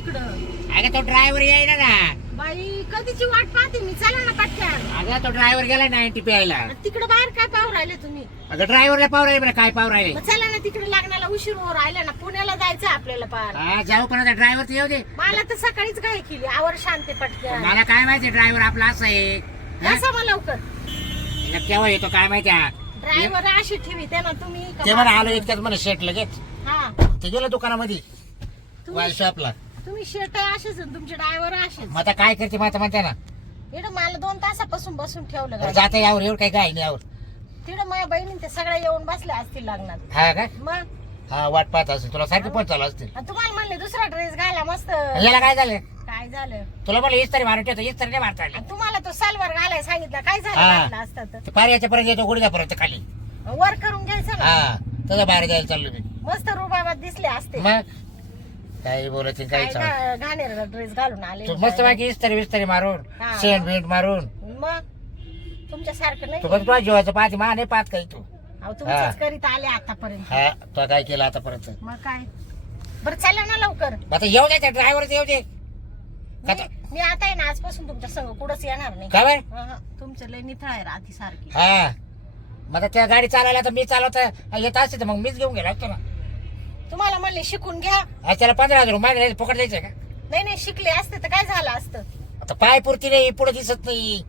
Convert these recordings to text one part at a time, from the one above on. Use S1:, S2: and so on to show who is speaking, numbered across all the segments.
S1: तिकडं.
S2: अगं तो ड्रायव्हर यायला ना.
S1: बाई कधीची वाट पाहते मी? चला ना पटक्यान
S2: अगं तो ड्रायव्हर गेला नाईन्टी प्यायला.
S1: तिकडे बाहेर काय पाहू राहिले तुम्ही?
S2: अगं ड्रायव्हरला पाव राहिले बरं काय पाव राहिले?
S1: मग चला ना तिकडे लागण्याला उशीर हो राहिला ना. पुण्याला जायचं आपल्याला पार
S2: हा जाऊ पण आता ड्रायव्हर येऊ दे.
S1: मला तर सकाळीच घाई केली. आवर शांती पटक्यान
S2: मला काय माहिती ड्रायव्हर आपला असं आहे. हा?
S1: कसा मग लवकर.
S2: आता केव्हा येतो काय माहिती हा?
S1: ड्रायव्हर अशी ठेवी ना तुम्ही
S2: ते म्हणा आलो इतक्यात म्हणा शेट लगेच.
S1: हा.
S2: ते गेलं दुकानामध्ये.
S1: तुम्ही
S2: शॉपला
S1: तुम्ही शेट असेच आणि तुमचे ड्रायव्हर असेच.
S2: मग आता काय करते आता म्हणते ना?
S1: इकडं मला दोन तासापासून बसून ठेवलं
S2: बरं. जाता यावर एवढं काही काय नाही यावर.
S1: तिकडं माझ्या बहिणी ते सगळ्या येऊन बसल्या असतील लागणार
S2: हा काय
S1: मग?
S2: हा वाट पाहत असेल तुला सारखी पण चालू असतील.
S1: आणि तुम्हाला म्हणले दुसरा ड्रेस घाला मस्त.
S2: याला काय झालं?
S1: काय झालं?
S2: तुला म्हणलं हीच तरी मारून ठेवतो हीच तरी नाही मारता आली.
S1: आणि तुम्हाला तो सलवार घालाय सांगितलं. काय झालं
S2: हा.
S1: घातलं असतं तर?
S2: ते पार याच्यापर्यंत येतो गुडघ्यापर्यंत खाली.
S1: वर करून घ्यायचं ना.
S2: हा तसं बाहेर जायला चाललो मी.
S1: मस्त रुबाबात दिसले असते.
S2: मग? काही बोलत काही
S1: काय घाणेरडा ड्रेस घालून आले
S2: तू मस्त बाकी इस्त्री विस्त्री मारून
S1: हा.
S2: सेंट बेंट मारून.
S1: मग? तुमच्या सारखं नाही.
S2: तू पण तुझ्या जीवाचं पाहते मा नाही पाहत काही तू.
S1: अहो तुमचंच करीत आले आतापर्यंत.
S2: हा तो काय केलं आतापर्यंत?
S1: मग काय? बरं चला ना लवकर.
S2: मग आता येऊ दे त्या ड्रायव्हर येऊ दे.
S1: मी मी आता आहे ना आजपासून तुमच्या संग कुठंच येणार नाही.
S2: का बरं?
S1: अहं, तुमचं लय निथळ आहे राती सारखी
S2: हा. मग आता त्या गाडी चालवायला तर मी चालवता येत असते तर मग मीच घेऊन गेला असतो ना.
S1: तुम्हाला म्हणले शिकून घ्या.
S2: आज त्याला पंधरा हजार रुपये मागे पकड द्यायचं का?
S1: नाही नाही शिकले असते तर काय झालं असतं?
S2: आता पाय पुरती नाही पुढे दिसत नाही.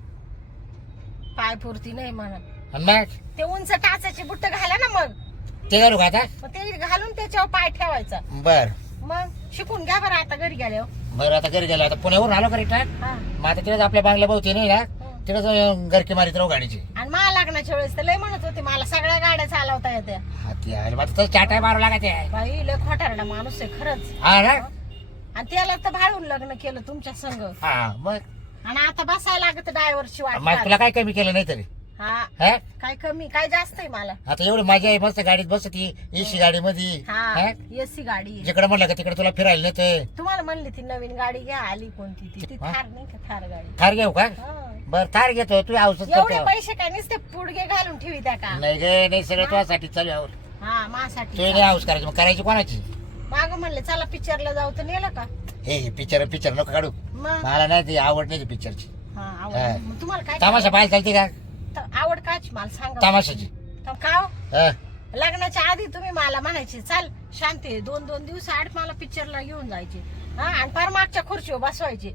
S1: पाय पुरती नाही म्हणत
S2: आणि मग?
S1: ते उंच टाचाची बुट्ट घाला ना मग.
S2: ते घालू का आता?
S1: मग ते घालून त्याच्यावर पाय ठेवायचा.
S2: बर.
S1: मग शिकून घ्या बरं आता घरी गेल्यावर.
S2: बरं आता घरी गेलो आता पुण्यावरून आलो का रिटर्न
S1: हा.
S2: मग आता तिकडे आपल्या बांगल्या भावती नाही ना?
S1: हं.
S2: घरकी मारीत राहू गाडीची.
S1: मला लग्नाच्या वेळेस तर लय म्हणत होते मला सगळ्या गाड्या चालवता येत्या.
S2: हा ती आहे. मग आता चाटाय मारू लागत आहे.
S1: बाई लय खोटारडा माणूस आहे खरंच.
S2: हा ना?
S1: आणि त्याला तर भाडून लग्न केलं तुमच्या संग.
S2: हा मग?
S1: आणि आता बसायला लागत ड्रायव्हरची
S2: मग
S1: वाट
S2: तुला काय कमी केलं नाही तरी?
S1: हा.
S2: हा?
S1: काय कमी? काय जास्त आहे मला?
S2: आता एवढी मजा आहे मस्त गाडीत बसती एसी गाडी मध्ये
S1: हा एसी गाडी आहे.
S2: जिकडे म्हणलं का तिकडे तुला फिरायला नेते
S1: तुम्हाला म्हणली ती नवीन गाडी घ्या आली कोणती ती. ती? थार नाही का? थार गाडी.
S2: थार घेऊ का?
S1: हा.
S2: बर थार घेतो तू औषध
S1: एवढे
S2: करतो
S1: पैसे काय नसते पुडगे घालून ठेवी त्या का?
S2: नाही गे नाही सगळं तुझ्यासाठी चालू आहे.
S1: हा
S2: तू
S1: माझ्यासाठी
S2: नाही हाऊस करायची मग करायची कोणाची?
S1: माग म्हणले चला पिक्चरला जाऊ तर नेलं का?
S2: हे पिक्चर पिक्चर नको काढू.
S1: मग?
S2: मला नाही ती आवड नाही ती पिक्चरची
S1: हा
S2: हा.
S1: आवड मग तुम्हाला काय
S2: तमाशा पाहायला चालते का?
S1: त- आवड काच मला सांगा
S2: तमाशाची. हा.
S1: लग्नाच्या आधी तुम्ही मला म्हणायचे चाल शांती दोन दोन दिवस आड मला पिक्चरला घेऊन जायचे. हा आणि फार मागच्या खुर्चीवर बसवायचे.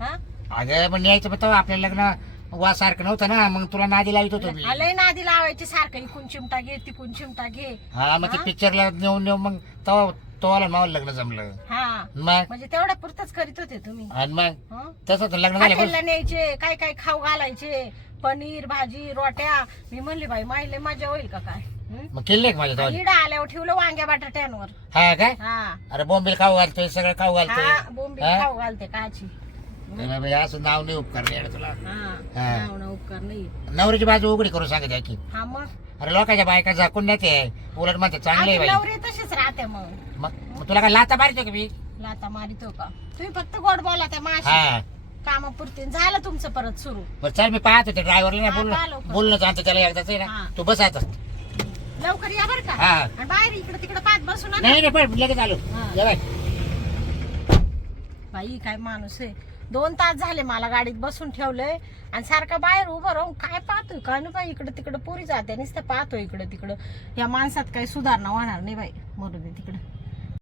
S1: हा?
S2: अगं पण न्यायचं पण तेव्हा आपलं लग्न वा सारखं नव्हतं ना मग तुला नादी लावित होतो मी.
S1: लय नादी लावायचे सारखं. इकून चिमटा घे तिकून चिमटा घे.
S2: हा मग ते? पिक्चरला नेऊन नेऊन मग तेव्हा तोवाला मावलं लग्न जमलं.
S1: हा.
S2: मग?
S1: म्हणजे तेवढ्या पुरतच करीत होते तुम्ही.
S2: आणि मग?
S1: हं?
S2: तसं तर लग्न झालं
S1: हॉटेलला न्यायचे काय काय खाऊ घालायचे? पनीर भाजी रोट्या. मी म्हणले बाई माहिले मजा होईल का काय? हं?
S2: मग केलं नाही का माझ्या
S1: इडा आल्यावर ठेवलं वांग्या बटाट्यांवर.
S2: हा काय
S1: हा.
S2: अरे बॉम्बेला खाऊ घालतोय सगळं खाऊ
S1: हा
S2: घालतोय
S1: बोंबील
S2: हा?
S1: खाऊ घालते काची.
S2: असं नाव नाही उपकार नाही तुला.
S1: हा
S2: हा.
S1: नाव ना उपकार नाही.
S2: नवरीची बाजू उघडी करून सांगत की
S1: हा मग?
S2: अरे लोकांच्या बायका झाकून नेते उलट म्हणते चांगले
S1: आधी
S2: बाई.
S1: नवरे तसेच राहते मग.
S2: मग मग तुला काय लाता मारितो का मी?
S1: लाता मारितो का? तुम्ही फक्त गोड बोला त्या माशी.
S2: हा.
S1: कामापुरती. झालं तुमचं परत सुरू.
S2: बरं चल मी पाहत होते ड्रायव्हरला
S1: हा,
S2: नाही
S1: पहा
S2: बोलणं
S1: लवकर.
S2: बोलणं चालतं त्याला एकदाच आहे
S1: हा.
S2: तू बस आता.
S1: लवकर या बर का.
S2: हा.
S1: आणि बाहेर इकडे तिकडे पाच बसून.
S2: नाही नाही पण लगेच आलो.
S1: हा.
S2: ये बाय.
S1: बाई काय माणूस आहे. दोन तास झाले मला गाडीत बसून ठेवलंय. आणि सारखा बाहेर उभं राहून काय पाहतोय काय ना बाई इकडं तिकडं पोरी जाते नुसतं पाहतोय इकडं तिकडं. या माणसात काही सुधारणा होणार नाही बाई म्हणून तिकडं.